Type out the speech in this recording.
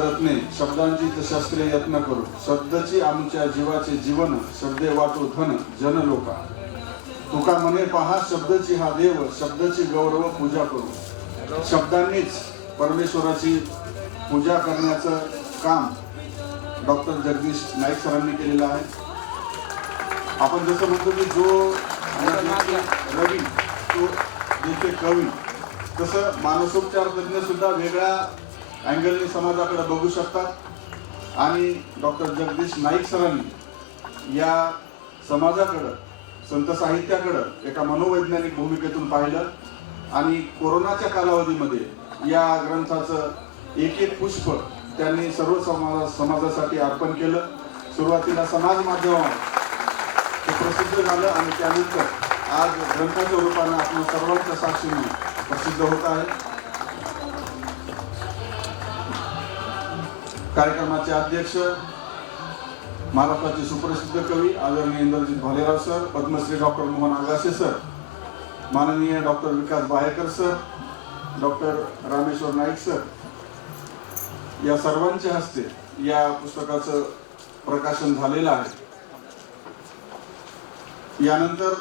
रत्ने शब्दांची शस्त्रे यत्न करू. शब्दाची आमच्या जीवाचे जीवन शब्दे वाटू धन जन लोका. तुका म्हणे पहा शब्दची हा देव शब्दाची गौरव पूजा करू. शब्दांनीच परमेश्वराची पूजा करण्याचं काम डॉक्टर जगदीश नाईक सरांनी केलेलं आहे. आपण जसं म्हणतो की जो रवी तो देते कवी तसं मानसोपचार तज्ज्ञ सुद्धा वेगळ्या अँगलने समाजाकडे बघू शकतात. आणि डॉक्टर जगदीश नाईक सरांनी या समाजाकडं संत साहित्याकडं एका मनोवैज्ञानिक भूमिकेतून पाहिलं. आणि कोरोनाच्या कालावधीमध्ये या ग्रंथाचं एक एक पुष्प त्यांनी सर्व समाजा समाजासाठी अर्पण केलं. सुरुवातीला समाज माध्यमावर ते प्रसिद्ध झालं आणि त्यानंतर आज ग्रंथाच्या रूपाने आपण सर्वांच्या साक्षीने प्रसिद्ध होत आहे. कार्यक्रमाचे अध्यक्ष महाराष्ट्राचे सुप्रसिद्ध कवी आदरणीय Indrajit Bhalerao sir Padmashri doctor Mohan Agashe sir माननीय doctor Vikas Bahekar sir doctor Rameshwar Naik sir. या सर्वांच्या हस्ते या पुस्तकाचं प्रकाशन झालेलं आहे. यानंतर